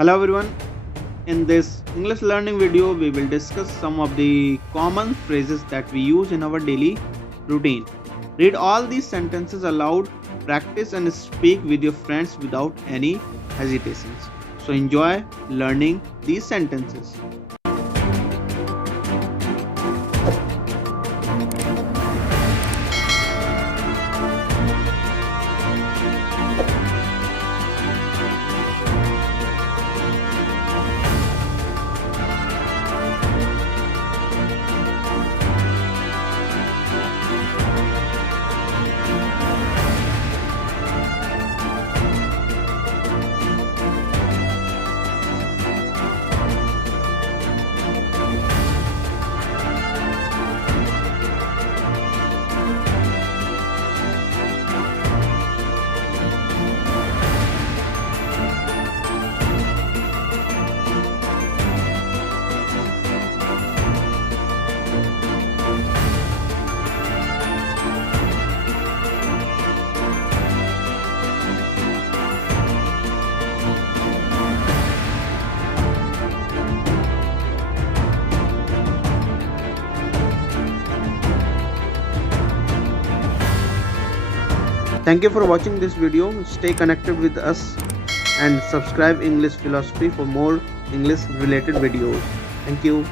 Hello everyone. In this English learning video, we will discuss some of the common phrases that we use in our daily routine. Read all these sentences aloud, practice and speak with your friends without any hesitations. So enjoy learning these sentences. Thank you for watching this video. Stay connected with us and subscribe English Philosophy for more English related videos. Thank you.